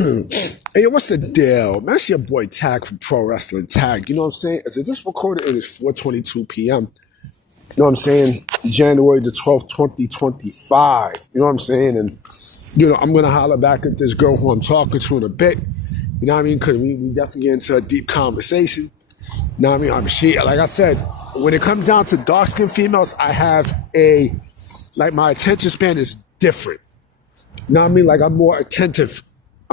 Hey, what's the deal? Man, it's your boy Tag from Pro Wrestling Tag. You know what I'm saying? As if this recorded, it is 4:22 p.m. You know what I'm saying? January the 12th, 2025. You know what I'm saying? And, I'm going to holler back at this girl who I'm talking to in a bit. You know what I mean? Because we definitely get into a deep conversation. You know what I mean? Like I said, when it comes down to dark-skinned females, I have my attention span is different. You know what I mean? Like, I'm more attentive.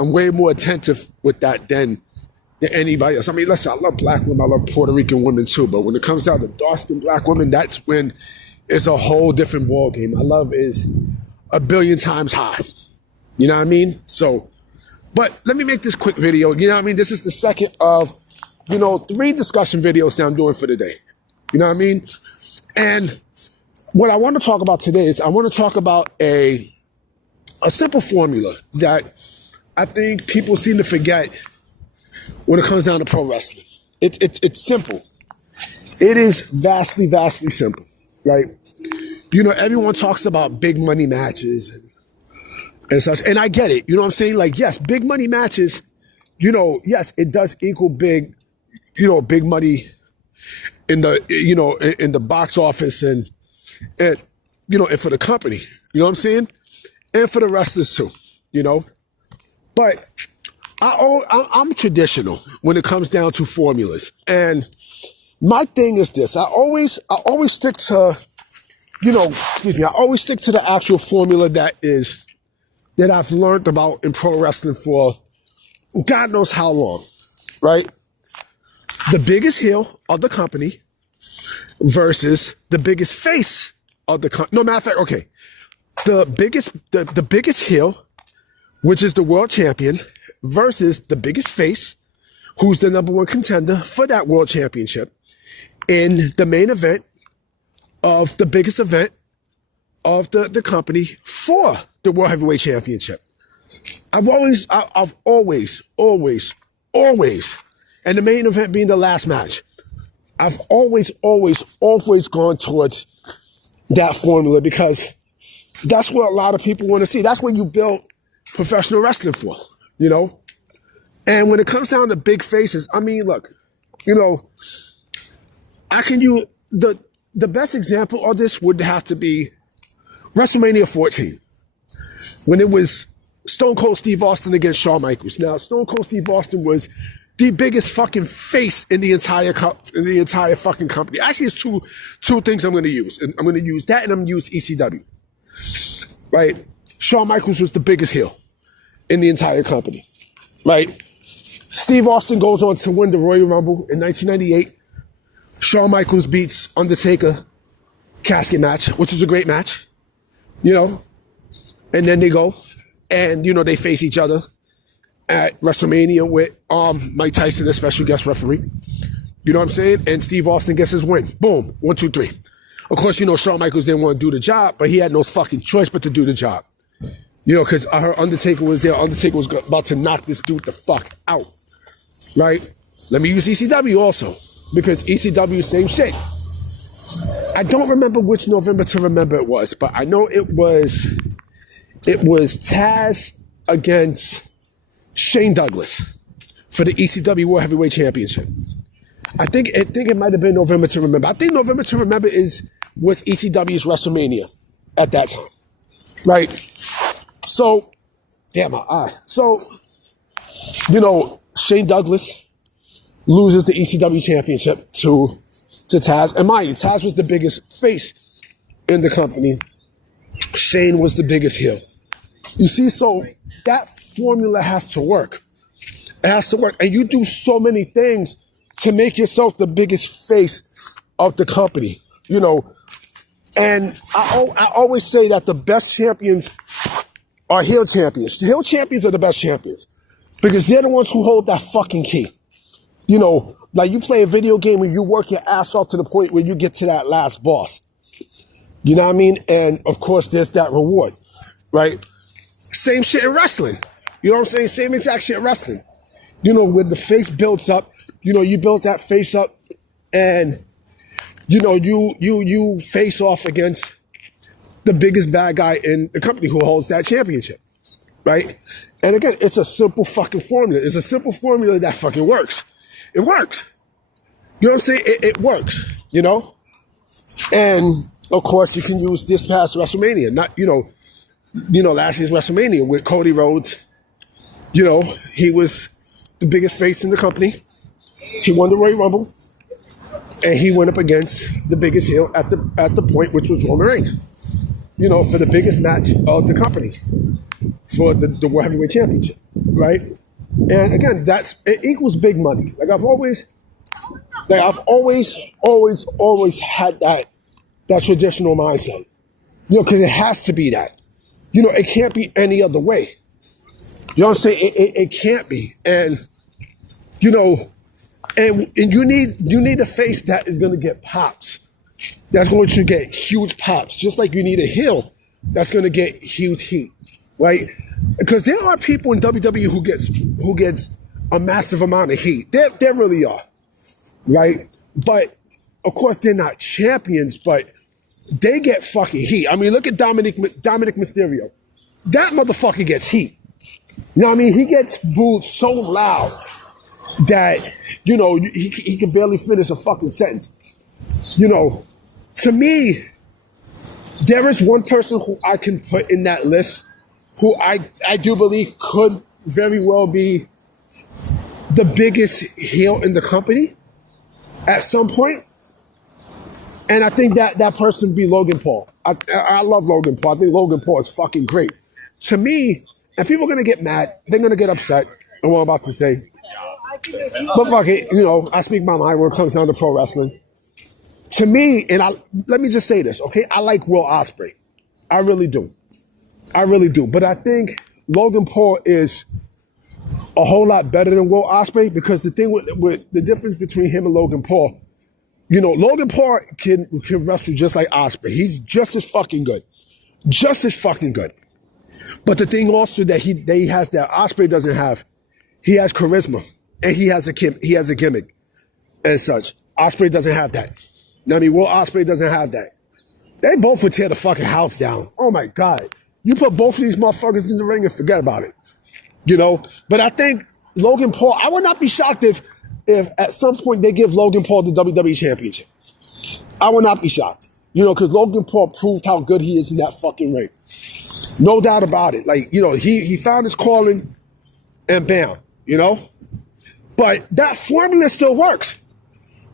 I'm way more attentive with that than anybody else. I mean, listen, I love black women. I love Puerto Rican women too. But when it comes down to dark-skinned black women, that's when it's a whole different ballgame. My love is a billion times high. You know what I mean? So, but let me make this quick video. You know what I mean? This is the second of, 3 discussion videos that I'm doing for the day. You know what I mean? And what I want to talk about today is I want to talk about a simple formula that I think people seem to forget when it comes down to pro wrestling. It's simple. It is vastly, vastly simple, right? Everyone talks about big money matches and such, and I get it. You know what I'm saying? Like, yes, big money matches, yes, it does equal big money in the, in the box office and and for the company. You know what I'm saying? And for the wrestlers too, But I'm traditional when it comes down to formulas. And my thing is this. I always stick to, I always stick to the actual formula that I've learned about in pro wrestling for God knows how long, right? The biggest heel of the company versus the biggest face of the company. No, matter of fact, okay. The biggest heel, which is the world champion, versus the biggest face, who's the number one contender for that world championship in the main event of the biggest event of the company for the world heavyweight championship. I've always, and the main event being the last match, I've always gone towards that formula because that's what a lot of people want to see. That's what you build professional wrestling for, And when it comes down to big faces, I mean, look, I can use the best example of this would have to be WrestleMania 14, when it was Stone Cold Steve Austin against Shawn Michaels. Now, Stone Cold Steve Austin was the biggest fucking face in the entire fucking company. Actually, it's two things I'm going to use. And I'm going to use that, and I'm going to use ECW. Right? Shawn Michaels was the biggest heel in the entire company. Right? Steve Austin goes on to win the Royal Rumble in 1998. Shawn Michaels beats Undertaker casket match, which was a great match. And then they go and, they face each other at WrestleMania with Mike Tyson, a special guest referee. You know what I'm saying? And Steve Austin gets his win. Boom. 1, 2, 3. Of course, Shawn Michaels didn't want to do the job, but he had no fucking choice but to do the job. Because I heard Undertaker was there. Undertaker was about to knock this dude the fuck out. Right? Let me use ECW also, because ECW, same shit. I don't remember which November to Remember it was, but I know it was Taz against Shane Douglas for the ECW World Heavyweight Championship. I think it might have been November to Remember. I think November to Remember was ECW's WrestleMania at that time, right? So, damn my eye. So, Shane Douglas loses the ECW championship to Taz. And mind you, Taz was the biggest face in the company. Shane was the biggest heel. You see, so that formula has to work. It has to work. And you do so many things to make yourself the biggest face of the company, And I always say that the best champions are heel champions. The heel champions are the best champions because they're the ones who hold that fucking key. Like you play a video game and you work your ass off to the point where you get to that last boss. You know what I mean? And of course, there's that reward, right? Same shit in wrestling. You know what I'm saying? Same exact shit in wrestling. When the face builds up, you build that face up and, you face off against the biggest bad guy in the company who holds that championship, right? And again, it's a simple fucking formula. It's a simple formula that fucking works. It works. You know what I'm saying? It works, you know? And of course, you can use this past WrestleMania, not, last year's WrestleMania with Cody Rhodes. You know, he was the biggest face in the company. He won the Royal Rumble. And he went up against the biggest heel at the point, which was Roman Reigns. You know, for the biggest match of the company. For the World Heavyweight Championship, right? And again, it equals big money. Like I've always had that traditional mindset. You know, because it has to be that. You know, it can't be any other way. You know what I'm saying? It can't be. And, you know, and you need a face that is going to get pops. That's going to get huge pops. Just like you need a heel that's going to get huge heat, right? Because there are people in WWE who gets a massive amount of heat. There really are, right? But, of course, they're not champions, but they get fucking heat. I mean, look at Dominic Mysterio. That motherfucker gets heat. You know what I mean? He gets booed so loud that, you know, he can barely finish a fucking sentence. You know, to me, there is one person who I can put in that list who I do believe could very well be the biggest heel in the company at some point. And I think that person be Logan Paul. I love Logan Paul. I think Logan Paul is fucking great. To me, and people are going to get mad. They're going to get upset at what I'm about to say. But fuck it, you know, I speak my mind when it comes down to pro wrestling. To me, and let me just say this, okay? I like Will Ospreay. I really do. But I think Logan Paul is a whole lot better than Will Ospreay because the thing with the difference between him and Logan Paul, you know, Logan Paul can wrestle just like Ospreay. He's just as fucking good. But the thing also that he has that Ospreay doesn't have, he has charisma and he has a gimmick and such. Ospreay doesn't have that. I mean, Will Ospreay doesn't have that. They both would tear the fucking house down. Oh my God. You put both of these motherfuckers in the ring and forget about it. You know? But I think Logan Paul, I would not be shocked if at some point they give Logan Paul the WWE Championship. I would not be shocked. You know, because Logan Paul proved how good he is in that fucking ring. No doubt about it. Like, you know, he found his calling and bam, you know? But that formula still works.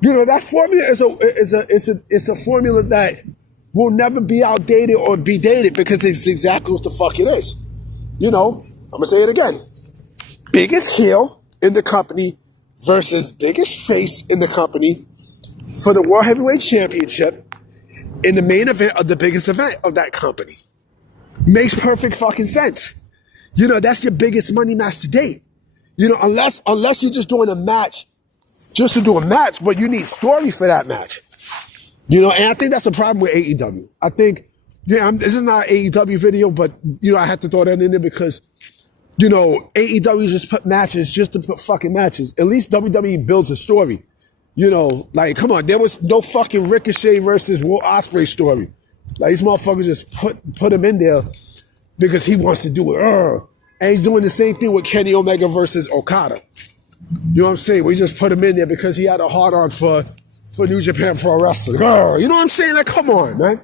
You know, that formula is a formula that will never be outdated or be dated because it's exactly what the fuck it is. You know, I'm going to say it again. Biggest heel in the company versus biggest face in the company for the World Heavyweight Championship in the main event of the biggest event of that company. Makes perfect fucking sense. You know, that's your biggest money match to date. You know, unless you're just doing a match just to do a match, but you need story for that match. You know, and I think that's a problem with AEW. I think, this is not an AEW video, but, you know, I had to throw that in there because, you know, AEW just put matches just to put fucking matches. At least WWE builds a story. You know, like, come on, there was no fucking Ricochet versus Will Ospreay story. Like, these motherfuckers just put him in there because he wants to do it. And he's doing the same thing with Kenny Omega versus Okada. You know what I'm saying? We just put him in there because he had a hard-on for New Japan Pro Wrestling. You know what I'm saying? Like, come on, man.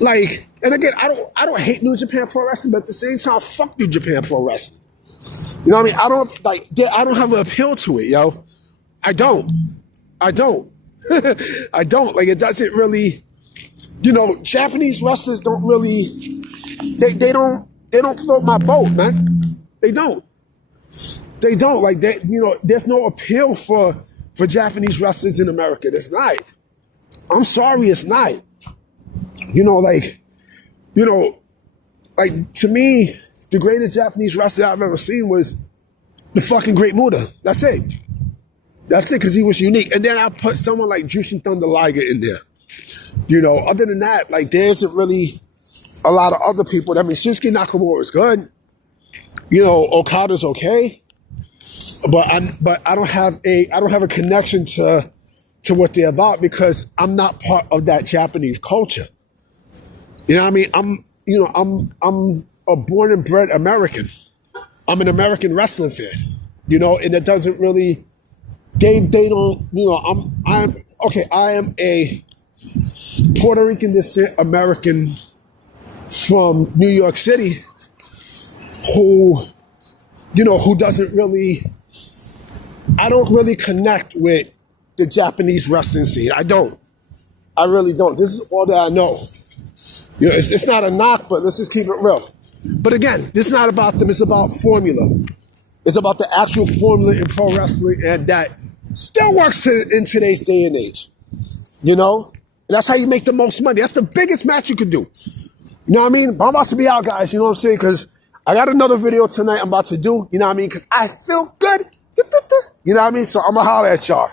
Like, and again, I don't hate New Japan Pro Wrestling, but at the same time, fuck New Japan Pro Wrestling. You know what I mean? I don't have an appeal to it, yo. I don't. I don't. Like, it doesn't really, you know, Japanese wrestlers don't really, they don't float my boat, man. They don't. Like, you know, there's no appeal for Japanese wrestlers in America. There's not. I'm sorry, it's not. You know, to me, the greatest Japanese wrestler I've ever seen was the fucking Great Muta. That's it, because he was unique. And then I put someone like Jushin Thunder Liger in there. You know, other than that, like, there isn't really a lot of other people. I mean, Shinsuke Nakamura is good. You know, Okada's okay. But I don't have a connection to what they're about because I'm not part of that Japanese culture. You know what I mean? a born and bred American. I'm an American wrestling fan, you know, and it doesn't really, they don't, you know, I am a Puerto Rican descent American from New York City who, you know, who doesn't really, I don't really connect with the Japanese wrestling scene. I don't. I really don't. This is all that I know. You know, it's not a knock, but let's just keep it real. But again, this is not about them. It's about formula. It's about the actual formula in pro wrestling, and that still works in today's day and age. You know? And that's how you make the most money. That's the biggest match you could do. You know what I mean? I'm about to be out, guys. You know what I'm saying? Because I got another video tonight I'm about to do. You know what I mean? Because I feel good. You know what I mean? So I'm going to holler at y'all.